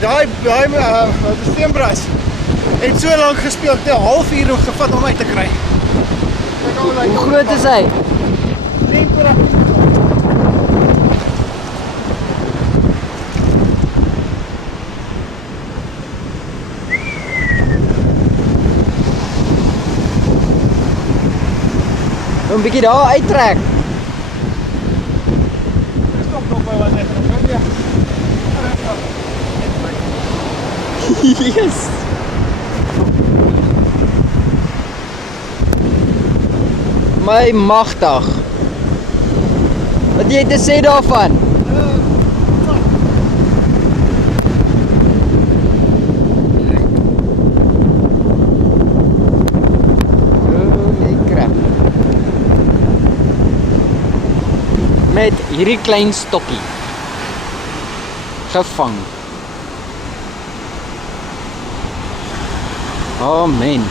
daai steenbras het so lank gespeel, het 'n halfuur nog gevat om my te kry. Hoe groot is hy? 23 Een bietjie daar uittrek. stop nog by wat ek ja. Yes. My magtig. Wat jy te sê daarvan? Met hierdie klein stokkie gevang. Amen.